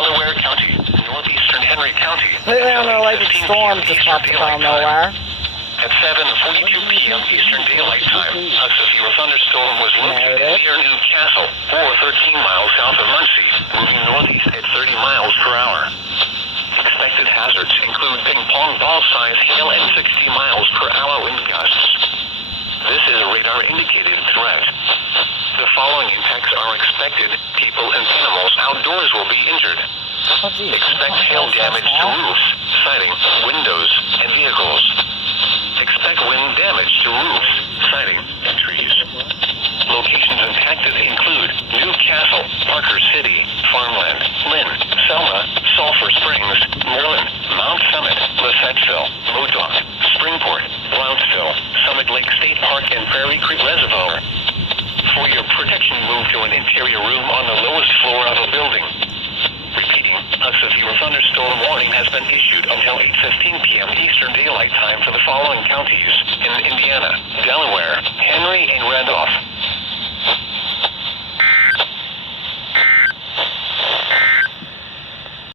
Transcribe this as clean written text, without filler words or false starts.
Delaware County, northeastern Henry County. Completely unrelated storm just popped up out of nowhere. At 7:42 p.m. Eastern Daylight Time, a severe thunderstorm was located near Newcastle, or 13 miles south of Muncie, moving northeast at 30 miles per hour. Expected hazards include ping-pong ball-size hail and 60 miles per hour wind gusts. This is a radar-indicated threat. The following impacts are expected. People and animals outdoors will be injured. Expect hail damage to roofs, siding, windows, and vehicles. Expect wind damage to roofs, siding, and trees. Locations impacted include Newcastle, Parker City, Farmland, Lynn, Selma, Sulphur Springs, Merlin, Mount Summit, Lissettville, Modoc, Springport, Brownsville, Summit Lake State Park, and Prairie Creek Reservoir. For your protection, move to an interior room on the lowest floor of a building. Repeating, a severe thunderstorm warning has been issued until 8:15 p.m. Eastern Daylight Time for the following counties in Indiana, Delaware,